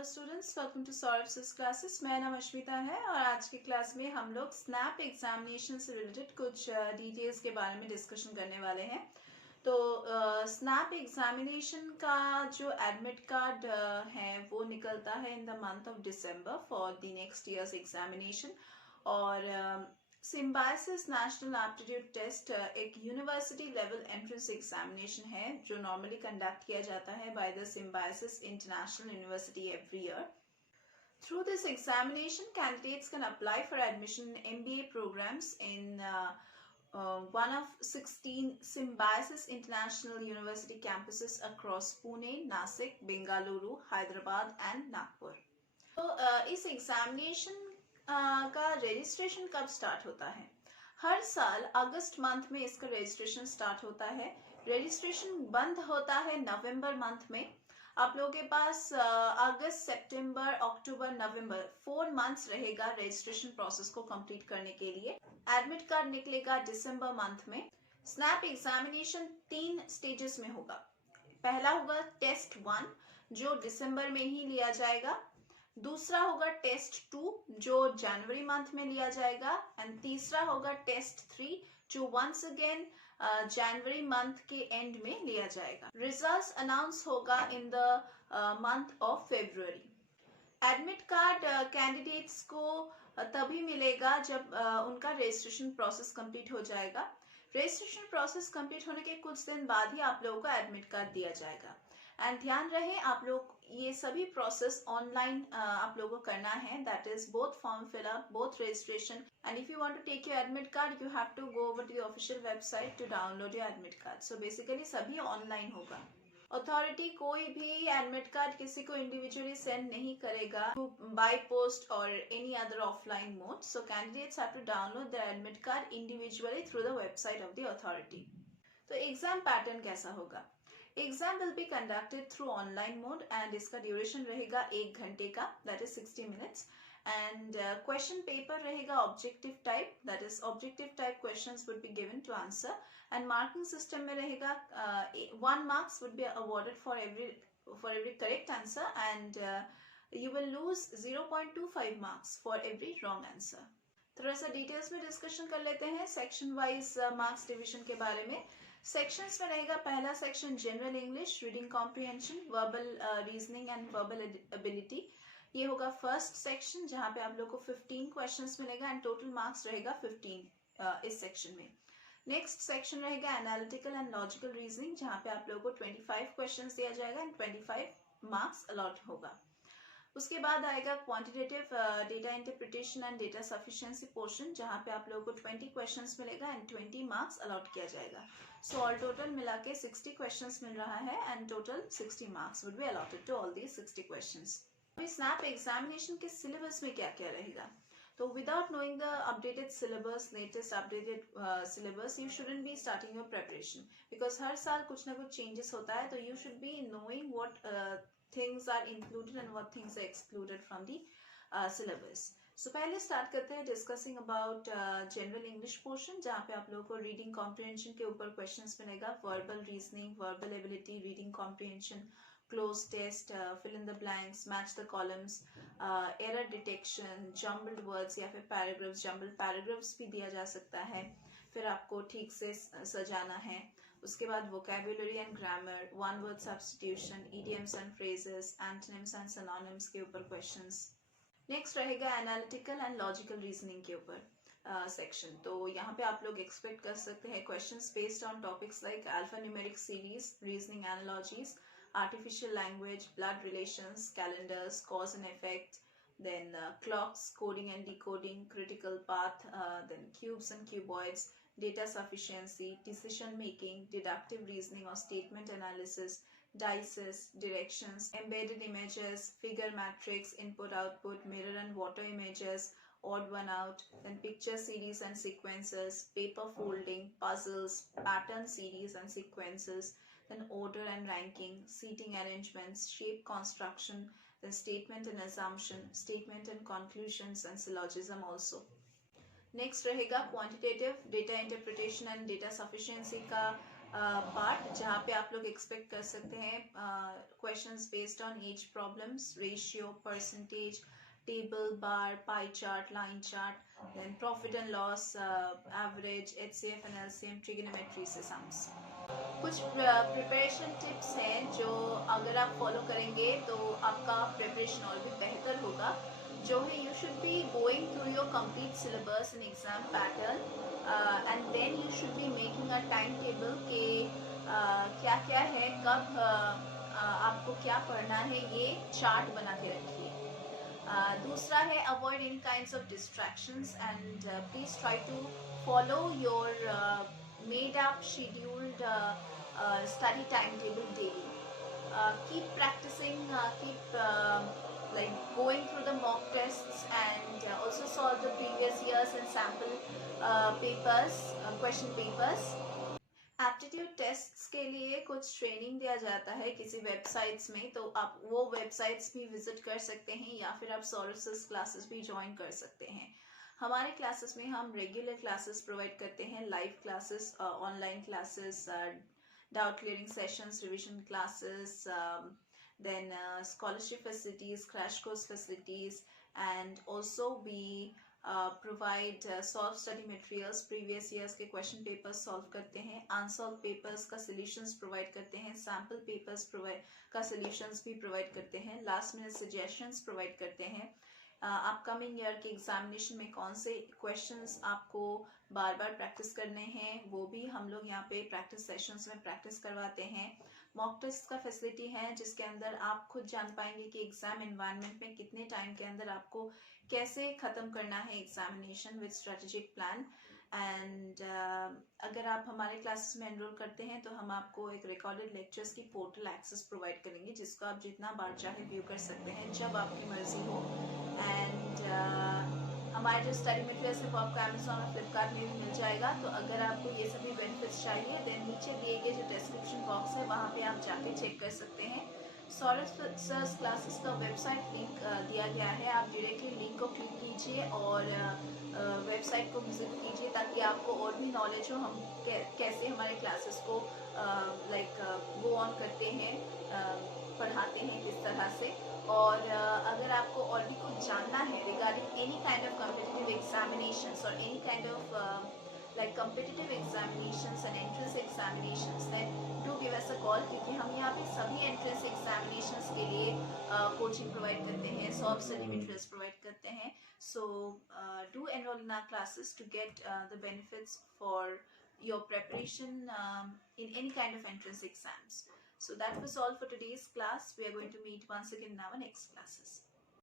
Hello students, welcome to Saurabh's classes. मेरा नाम अश्मिता है और आज की क्लास में हम लोग स्नैप एग्जामिनेशन से रिलेटेड कुछ डिटेल्स के बारे में डिस्कशन करने वाले हैं। तो स्नैप एग्जामिनेशन का जो एडमिट कार्ड है वो निकलता है in the month of December for the next years examination. और सिम्बायोसिस नेशनल एप्टीट्यूड टेस्ट एक यूनिवर्सिटी लेवल एंट्रेंस एग्जामिनेशन है जो नॉर्मली कंडक्ट किया जाता है by the symbiosis international university every year. Through this examination, candidates can apply for admission in MBA programs in one of 16 Symbiosis International University campuses across Pune, Nasik, Bengaluru, Hyderabad and Nagpur. तो इस examination का registration कब start होता है? हर साल अगस्त month में इसका registration start होता है। रजिस्ट्रेशन बंद होता है नवंबर मंथ में। आप लोगों के पास अगस्त, सितंबर, अक्टूबर, नवंबर 4 मंथ्स रहेगा रजिस्ट्रेशन प्रोसेस को कंप्लीट करने के लिए। एडमिट कार्ड निकलेगा दिसंबर मंथ में। स्नैप एग्जामिनेशन 3 स्टेजेस में होगा। पहला होगा टेस्ट 1 जो दिसंबर में ही लिया जाएगा। दूसरा होगा टेस्ट 2 जो जनवरी मंथ में लिया जाएगा एंड तीसरा होगा टेस्ट 3 जो वंस अगेन जनवरी मंथ के एंड में लिया जाएगा। रिजल्ट्स अनाउंस होगा in the month of February. Admit card candidates को तभी मिलेगा जब उनका रजिस्ट्रेशन प्रोसेस कंप्लीट हो जाएगा। रजिस्ट्रेशन प्रोसेस कंप्लीट होने के कुछ दिन बाद ही आप लोगों को एडमिट कार्ड दिया जाएगा। एंड ध्यान रहे आप लोग ये सभी प्रोसेस ऑनलाइन आप लोगों को करना है। That is both form fill up, both registration and if you want to take your admit card you have to go over to the official website to download your admit card. So basically सभी online होगा। Authority कोई भी admit card किसी को individually send नहीं करेगा by post और any other offline mode. So candidates have to download the admit card individually through the website of the authority. तो एग्जाम पैटर्न कैसा होगा? Exam will be conducted through online mode and इसका duration रहेगा 1 घंटे का, that is 60 minutes. And question paper रहेगा objective type, that is objective type questions would be given to answer. And marking system में रहेगा 1 marks would be awarded for every correct answer and you will lose 0.25 marks for every wrong answer. थोड़ा सा details में discussion कर लेते हैं section wise marks division के बारे में। सेक्शंस में रहेगा पहला section general English, reading comprehension, verbal reasoning and verbal ability. ये होगा फर्स्ट सेक्शन जहाँ पे आप लोग को 15 क्वेश्चंस मिलेगा एंड टोटल मार्क्स रहेगा 15 इस सेक्शन में। नेक्स्ट सेक्शन रहेगा एनालिटिकल एंड लॉजिकल रीजनिंग जहाँ पे आप लोगों को 25 क्वेश्चंस दिया जाएगा एंड 25 मार्क्स अलॉट होगा। उसके बाद आएगा quantitative data interpretation and data sufficiency portion जहाँ पे आप लोगों को 20 क्वेश्चंस मिलेगा एंड 20 मार्क्स अलॉट किया जाएगा। सो ऑल टोटल मिला के 60 क्वेश्चंस मिल रहा है and total 60 marks would be allotted to all these 60 questions. अभी स्नैप एग्जामिनेशन के सिलेबस में क्या क्या रहेगा? तो without knowing the updated syllabus, latest updated syllabus, you shouldn't be starting your preparation because हर साल कुछ ना कुछ चेंजेस होता है। तो you should be knowing what things are included and what things are excluded from the syllabus. So पहले start करते हैं discussing about general English portion जहाँ पे आप लोगों को रीडिंग कॉम्प्रिहेंशन के ऊपर क्वेश्चंस मिलेगा, verbal reasoning, verbal ability, reading comprehension, cloze test, fill in the blanks, match the columns, error detection, jumbled words या फिर पैराग्राफ्स, जम्बल्ड पैराग्राफ्स भी दिया जा सकता है। फिर आपको ठीक से सजाना है। उसके बाद vocabulary and grammar, one word substitution, idioms and phrases, antonyms and synonyms के ऊपर क्वेश्चंस। नेक्स्ट रहेगा एनालिटिकल एंड लॉजिकल रीजनिंग के ऊपर सेक्शन। तो यहाँ पे आप लोग एक्सपेक्ट कर सकते हैं questions based on topics like alpha numeric series, reasoning analogies, artificial language, blood relations, calendars, cause and effect, then clocks, coding and decoding, critical path, then cubes and cuboids, data sufficiency, decision making, deductive reasoning or statement analysis, dices, directions, embedded images, figure matrix, input output, mirror and water images, odd one out, then picture series and sequences, paper folding, puzzles, pattern series and sequences, then order and ranking, seating arrangements, shape construction, then statement and assumption, statement and conclusions and syllogism also. Next रहेगा quantitative data interpretation and data sufficiency का part जहाँ पे आप लोग expect कर सकते हैं questions based on as problems, ratio, percentage, table, bar, pie chart, line chart, then profit and loss, average, HCF and LCM, trigonometry से सम्स। कुछ प्रिपरेशन टिप्स हैं जो अगर आप फॉलो करेंगे तो आपका प्रिपरेशन और भी बेहतर होगा। जो है, you should be going through your complete syllabus and exam pattern, and then you should be making a time table के क्या क्या है, कब आपको क्या पढ़ना है, ये चार्ट बना के रखिए। दूसरा है, avoid any kinds of distractions and please try to follow your made up scheduled study timetable daily. Keep practicing, keep like going through the mock tests, and also solve the previous years and sample papers, question papers. Aptitude tests के लिए कुछ training दिया जाता है किसी websites में, तो आप वो वेबसाइट्स भी विजिट कर सकते हैं या फिर आप सोरसिस क्लासेस भी ज्वाइन कर सकते हैं। हमारे क्लासेस में हम रेगुलर क्लासेस प्रोवाइड करते हैं, live classes, online classes, doubt clearing sessions, revision classes, then scholarship facilities, crash course facilities, and also we provide solve study materials. Previous years के क्वेश्चन पेपर्स सॉल्व करते हैं, unsolve papers का solutions provide करते हैं, sample papers provide का solutions भी provide करते हैं, लास्ट मिनट सजेशंस प्रोवाइड करते हैं। अपकमिंग ईयर के एग्जामिनेशन में कौन से क्वेश्चंस आपको बार बार प्रैक्टिस करने हैं, वो भी हम लोग यहाँ पे प्रैक्टिस सेशंस में प्रैक्टिस करवाते हैं। मॉक टेस्ट का फैसिलिटी है जिसके अंदर आप खुद जान पाएंगे कि एग्जाम एनवायरनमेंट में कितने टाइम के अंदर आपको कैसे ख़त्म करना है examination with strategic plan. And अगर आप हमारे क्लासेस में एनरोल करते हैं तो हम आपको एक रिकॉर्डेड लेक्चर्स की पोर्टल एक्सेस प्रोवाइड करेंगे, जिसको आप जितना बार चाहे व्यू कर सकते हैं जब आपकी मर्जी हो। एंड हमारे जो स्टडी मटेरियल्स है वो आपको अमेजोन और फ्लिपकार्ट में भी मिल जाएगा। तो अगर आपको ये सभी बेनिफिट्स चाहिए देन नीचे दिए गए जो डिस्क्रिप्शन बॉक्स है वहाँ पे आप जाके चेक कर सकते हैं। सोरस क्लासेस का वेबसाइट लिंक दिया गया है, आप डायरेक्टली लिंक को क्लिक कीजिए और वेबसाइट को विजिट कीजिए ताकि आपको और भी नॉलेज हो हम कैसे हमारे क्लासेस को गो ऑन करते हैं, पढ़ाते हैं किस तरह से। और अगर आपको और भी कुछ जानना है regarding any kind of competitive examinations और any kind of like competitive examinations and entrance examinations, then do give us a call, क्योंकि हम यहाँ पे सभी entrance examinations के लिए कोचिंग प्रोवाइड करते हैं, सॉल्व स्टडी मटेरियल्स प्रोवाइड करते हैं। So do enroll in our classes to get the benefits for your preparation in any kind of entrance exams. So that was all for today's class. We are going to meet once again in our next classes.